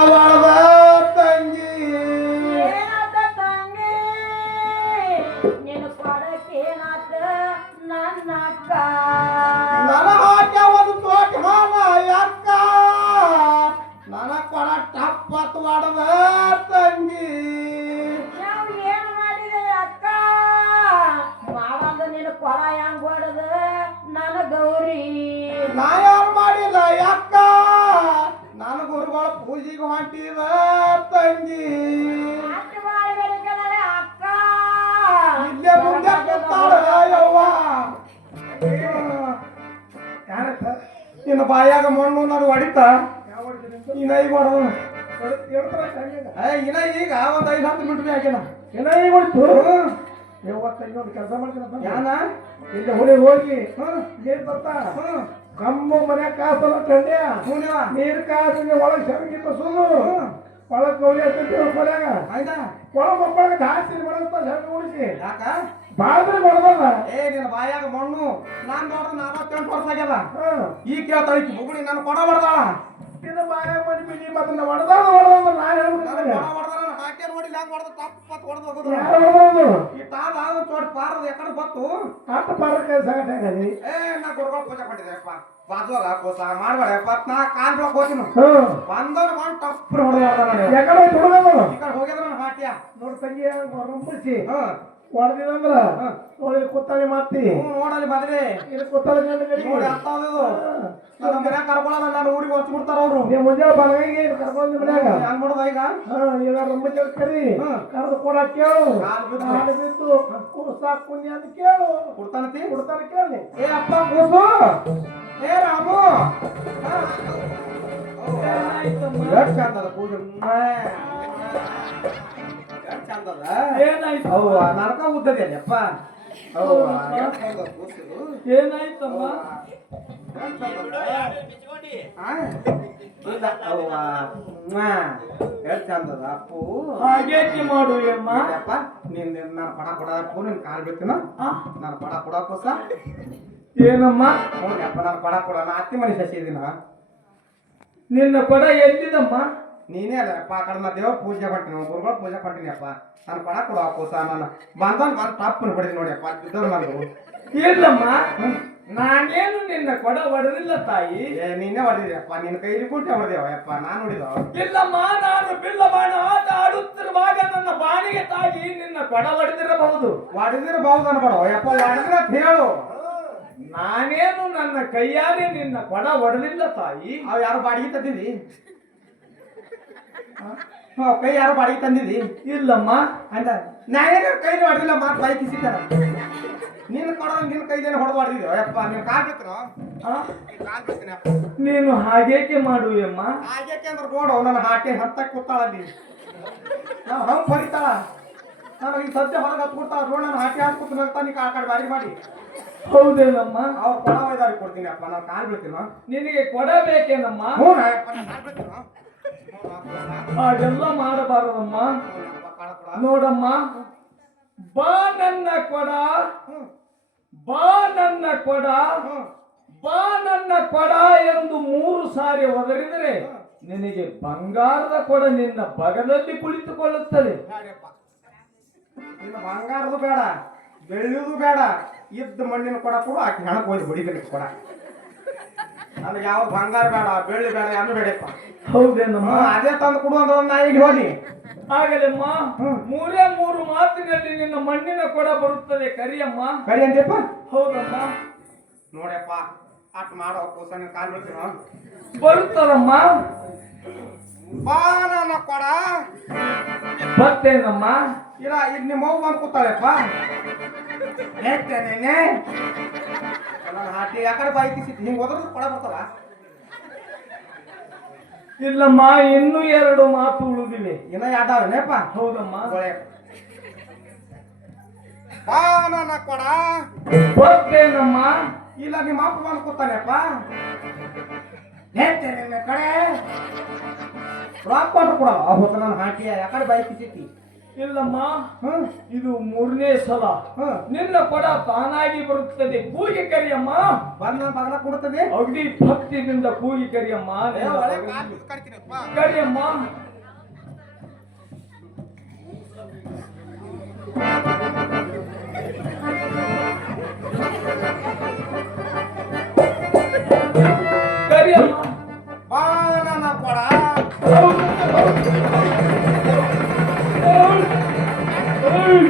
ಅವಳದ ತಂಗಿ ಏನಾತ ತಂಗಿ ನಿನ್ನ ಕೊಡಕೇನಾತ ನನ್ನ ಅಕ್ಕ ನನ್ನ ಹಾಕ್ಯ ಒಂದು ತೋಟ ಹಾಲ ಅಕ್ಕ ನನ್ನ ಕೊಡ ಟಪ್ಪತ್ ಮಾಡದ ತಂಗಿ ನಾವು ಏನು ಮಾಡಿದೆ ಅಕ್ಕ ಮಾಡಂದ ನಿನ್ನ ಕೊಡ ಹೆಂಗ್ ಹೊಡೆದ ನನ್ನ ಗೌರಿ ನಾ ಯಾರು ಮಾಡಿಲ್ಲ ಅಕ್ಕ ನಾನು ಗುರುಗಳ ಪೂಜೆಗೆ ಹೊಂಟಿದ ತಂಗಿ ಅಕ್ಕ ಮಾಡಬೇಕಲ್ಲ ಅಕ್ಕ ಇಲ್ಲೇ ಮುಂದೆ ಕೂತಾಳ ಯವ್ವ ಇನ್ನು ಬಾಯಾಗ ಮಣ್ಣು ನಾನು ಹೊಡಿತಾ ಇನ್ನ ಈಗ ಹೊಡೆದ ಇನ್ನ ಈಗ ಒಂದ್ 5-10 ಮಿನಿಟ್ ಹಾಕಿನ ಏನ ಈಗ ಹೊಡ್ತು ಒಂದು ಕೆಲಸ ಮಾಡ್ತೀನಿ ಯಾನ ಇಲ್ಲಿ ಹುಳಿ ಹೋಗಿ ನೀರ್ ಬರ್ತಾ ಕಮ್ಮು ಮನೆ ಕಾಸಲ್ಲ ತಂದೆ ನೀರ್ ಕಾಸು ಒಳಗೆ ಸೆರಗಿತ್ತು ಸುಳ್ಳು ಒಳಗೆ ಗೌರಿ ಹತ್ತಿರ ಕೊಲೆಗ ಆಯ್ತಾ ಒಳಗೆ ಮಕ್ಕಳಿಗೆ ಜಾಸ್ತಿ ಬಳಸ್ತಾ ಸೆರಗು ಉಳಿಸಿ ಯಾಕ ಬಾಳ್ದ್ರೆ ಹೊಡೆದಲ್ಲ ನಿನ್ನ ಬಾಯಾಗ ಮಣ್ಣು ನಾನ್ ನೋಡ್ದ 48 ವರ್ಷ ಆಗ್ಯದ ಈ ಕೇಳ್ತಾಳ ಈಕಿ ಬುಗುಡಿ ನಾನು ಕೊಡ ಹೊಡ್ದಾಳ ಇದು ಬಾಯ ಮಾಡಿ ಬಿಡಿ ಮತ್ತೆ ಹೊಡೆದಾಳ ಹೊಡೆದ ನಾನು ಹೇಳ್ಬಿಡ್ತೀನಿ ಕೊಡ ಹೊಡ್ದಾಳ ಹಾಕ್ಯ ನೋಡಿಲ್ಲ ಹಂಗ ಹೊಡೆದ ತಪ್ಪತ್ ಹೊಡೆದ ಹೋಗುದು ಯಾರು ಹೊಡೆದು ಈ ತಾದ ತೋಟ ಪಾರದ ಎಕಡೆ ಬತ್ತು ಅಷ್ಟು ಪಾರಕ್ಕೆ ಸಾಕಾಗಲಿ ನಾ ಗುರುಗಳು ಪೂಜೆ ಮಾಡಿದೆಪ್ಪ ಬಾಜುವಾಗ ಕೋಸ ಮಾಡ್ಬೇಡಪ್ಪ ನಾ ಕಾಲ್ ಬಿಡಕ್ ಹೋಗ್ತೀನಿ ಬಂದವ್ರು ಮಾಡಿ ಟಪ್ಪರ್ ಹೊಡೆದ ನೋಡಿ ಯಾಕಡೆ ಹುಡುಗರು ಈ ಕಡೆ ಹೋಗಿದ್ರ ನಾನು ಹಾಟ್ಯ ನೋಡ್ ತಂಗಿ ರಂಪಿಸಿ ಹೊಡೆದಿದಂದ್ರ ನೋಡಿ ಕೂತಾಳಿ ಮಾತಿ ನೋಡಲ್ಲಿ ಬದ್ರಿ ಇದು ಕೂತಾಳಿ ನೋಡಿ ಅರ್ಥಾವದು ನನ್ನ ಮನ್ಯಾಗ ಕರ್ಕೊಳ್ಳಲ್ಲ ನಾನು ಊರಿಗೆ ಹೊಚ್ಚಿ ಬಿಡ್ತಾರ ಅವ್ರು ನೀವು ಮುಂಜಾನೆ ಬಲಗೈಗೆ ಕರ್ಕೊಂಡು ಮನ್ಯಾಗ ಹೆಂಗ್ ಮಾಡೋದ ಈಗ ಈಗ ರಂಪಿಸಿ ಕರಿ ಕರೆದು ಕೊಡ ಕೇಳು ಕಾಲ್ ಬಿದ್ದು ನಾಳೆ ಬಿದ್ದು ಕೂರ್ಸಾ ಕುಂದಿ ಅಂತ ಕೇಳು ಕೊಡ್ತಾನತಿ ಕೊಡ್ತಾನೆ ಕೇಳಿ ಅಪ್ಪ ಕೂಸು ರಾಮು ಎಷ್ಟು ಚಂದದ ಪೂಜೆ ಎಷ್ಟು ಚಂದದ ಏನಾಯ್ತು ಅವ್ವ ನರಕ ಉದ್ದದೆಯಪ್ಪ ಅವ್ವ ಏನಾಯ್ತಮ್ಮ ಇಲ್ಲ ಅವ್ವ ಎಷ್ಟು ಚಂದದ ಅಪ್ಪು ಹಾಗೇಕೆ ಮಾಡು ಅಮ್ಮ ಅಪ್ಪ ನೀನ್ ನಾನು ಪಡ ಕೊಡಪ್ಪು ನಿನ್ ಕಾಲ್ ಬಿಡ್ತೀನ ನಾನು ಪಡ ಕೊಡಪ್ಪಸ ಏನಮ್ಮ ಅಪ್ಪ ನಾನು ಪಡ ಕೊಡ ನಾ ಅತ್ತಿ ಮನೆ ಸಸಿ ಇದೀನ ನಿನ್ನ ಕೊಡ ಎಲ್ಲಿದಮ್ಮ ನೀನೇ ಅಲ್ಲಪ್ಪ ಆ ಕಡೆ ನಾ ದೇವ್ರ ಪೂಜೆ ಕೊಟ್ಟಿನಿ ಗುರುಗಳ ಪೂಜೆ ಕೊಟ್ಟಿನಿ ಅಪ್ಪ ನಾನು ಪಡ ಕೊಡು ಅಪ್ಪಸ ನಾನು ಬಂದವನ್ ಬಂದು ಟಾಪನ್ನು ಹೊಡಿದ್ ನೋಡಿ ಅಪ್ಪ ಇದ್ದವ್ರು ನಂದು ಇಲ್ಲಮ್ಮ ನಾನೇನು ನಿನ್ನ ಕೊಡ ಹೊಡೆದಿಲ್ಲ ತಾಯಿ ನೀನೇ ಹೊಡೆದಿದ್ಯಪ್ಪ ನಿನ್ನ ಕೈಲಿ ಕುಂಟೆ ಹೊಡೆದೇವ ಅಪ್ಪ ನಾನು ಹೊಡಿದ ಇಲ್ಲಮ್ಮ ನಾನು ಬಿಲ್ಲ ಬಾಣ ಆಟ ಆಡುತ್ತಿರುವಾಗ ನನ್ನ ಬಾಣಿಗೆ ತಾಗಿ ನಿನ್ನ ಕೊಡ ಹೊಡೆದಿರಬಹುದು ಹೊಡೆದಿರಬಹುದು ಅನ್ಬೇಡ ಯಪ್ಪ ಹೊಡೆದ್ರೆ ಅಂತ ಹೇಳು ನಾನೇನು ನನ್ನ ಕೈಯಾರೆ ನಿನ್ನ ಕೊಡ ಹೊಡೆದಿಲ್ಲ ತಾಯಿ ಅವ್ ಯಾರು ಬಾಡಿಗೆ ತಂದಿದಿ ಕೈ ಯಾರು ಬಾಡಿಗೆ ತಂದಿದಿ ಇಲ್ಲಮ್ಮ ಅಂತ ನಾನೇನು ಕೈಲಿ ಹೊಡೆದಿಲ್ಲ ಮಾತು ಬಾಯಿ ಕಿಸಿದ್ದಾರ ನಿನ್ನ ಕೊಡ ನಿನ್ನ ಕೈಲೇನೆ ಹೊಡೆದು ಹೊಡೆದಿದ್ದೆ ಯಪ್ಪ ನೀನು ಕಾಲ್ ಬಿಡ್ತೀನೋ ಕಾಲ್ ಬಿಡ್ತೀನಿ ಅಪ್ಪ ನೀನು ಹಾಗೇಕೆ ಮಾಡು ಅಮ್ಮ ಹಾಗೇಕೆ ಅಂದ್ರೆ ನೋಡು ನನ್ನ ಹಾಟೆ ಹತ್ತಕ್ಕೆ ಕೂತಾಳಲ್ಲಿ ನಾವು ಹಂಗೆ ಹೊಡಿತಾಳ ನನಗೆ ಈ ಸದ್ಯ ಹೊರಗೆ ಹತ್ಬಿಡ್ತಾಳ ನೋಡು ನನ್ನ ಹಾಟೆ ಹಾಕ್ಬಿಟ್ಟು ನಗ್ತಾನೆ ಆ ಕಡೆ ಬಾರಿ ಮಾಡಿ ಹೌದೇನಮ್ಮ ಅವ್ರು ಕೊಡ ಒಯ್ದಾರಿ ಕೊಡ್ತೀನಿ ಅಪ್ಪ ನಾನು ಕಾಲ್ ಬಿಡ್ತೀನೋ ನಿನಗೆ ಕೊಡ ಬೇಕೇನಮ್ಮ ಹ್ಞೂ ಅಪ್ಪ ನಾನು ಕಾಲ್ ಬಿಡ್ತೀನೋ ಹಾಗೆಲ್ಲ ಮಾಡಬಾರದಮ್ಮ ನೋಡಮ್ಮ ಬಾ ನನ್ನ ಕೊಡ ಬಾ ನನ್ನ ಕೊಡ ಬಾ ನನ್ನ ಕೊಡ ಎಂದು 3 ಸಾರಿ ಒದರಿದರೆ ನಿನಗೆ ಬಂಗಾರದ ಕೊಡ ನಿನ್ನ ಬಗಲಲ್ಲಿ ಕುಳಿತುಕೊಳ್ಳುತ್ತದೆ ನಿನ್ನ ಬಂಗಾರದು ಬೇಡ ಬೆಳ್ಳಿದು ಬೇಡ ಇದ್ದ ಮಣ್ಣಿನ ಕೊಡ ಕೂಡ ಆಕಿ ಹಣಕ್ಕೆ ಹೋಗಿ ಹೊಡಿತೀನಿ ಕೊಡ ನನಗೆ ಯಾವ ಬಂಗಾರ ಬೇಡ ಬೆಳ್ಳಿ ಬೇಡ ಏನು ಬೇಡಪ್ಪ ಹೌದೇನಮ್ಮ ಅದೇ ತಂದು ಕೊಡು ಅಂದ್ರೆ ನಾ ಈಗ ಹೋಗಿ ಆಗಲಮ್ಮ 3 ಮಾತಿನಲ್ಲಿ ನಿನ್ನ ಮಣ್ಣಿನ ಕೊಡ ಬರುತ್ತದೆ ಕರಿಯಮ್ಮ ಕರಿ ಅಂತೆಪ್ಪ ಹೌದಮ್ಮ ನೋಡಪ್ಪ ಅಟ್ ಮಾಡೋ ಕೂಸ ನೀನು ಕಾಲ್ ಬಿಡ್ತೀನೋ ಬರುತ್ತದಮ್ಮ ಬಾ ನನ್ನ ಕೊಡ ಬರ್ತೇನಮ್ಮ ಇಲ್ಲ ಈಗ ನಿಮ್ಮ ಅವ್ವ ಬಂದು ಕೂತಾಳೆಪ್ಪ ಹೇಳ್ತೇನೆ ನನ್ನ ಹಾಟಿ ಯಾಕಡೆ ಬಾಯಿ ಕಿಸಿತ್ತು ಹಿಂಗೆ ಹೋದ್ರೆ ಕೊಡ ಬರ್ತಲ್ಲ ಇಲ್ಲಮ್ಮ ಇನ್ನೂ 2 ಮಾತು ಉಳಿದಿವೆ ಇನ್ನ ಯಾವ್ದಾವನೇಪ್ಪ ಹೌದಮ್ಮ ಬಾ ನನ್ನ ಕೊಡ ಬರ್ತೇನಮ್ಮ ಇಲ್ಲ ನಿಮ್ಮ ಅಪ್ಪ ಬಂದು ಕೂತಾನೆಪ್ಪ ಹೇಳ್ತೇನೆ ನಿನ್ನ ಕಡೆ ರೊಕ್ಕ ಕೊಟ್ಟು ಕೊಡ ಅವತ್ತು ನನ್ನ ಹಾಟಿಯ ಯಾಕಡೆ ಬಾಯಿ ಕಿಸಿತಿ ಇಲ್ಲಮ್ಮ ಹ? ಇದು 3ನೇ ಸಲ ಹ? ನಿನ್ನ ಕೊಡ ತಾನಾಗಿ ಬರುತ್ತದೆ ಕೂಗಿ ಕರಿಯಮ್ಮ ಬಂದ ಬಗಲ ಕೊಡ್ತದೆ ಅಗದಿ ಭಕ್ತಿಯಿಂದ ಕೂಗಿ ಕರಿಯಮ್ಮ ನಿನ್ನ ಮಗನಿಗೆ. ಕರಿಯಮ್ಮ ಕರಿಯಮ್ಮ ಬಾ ನನ್ನ ಕೊಡ ಏಯ್!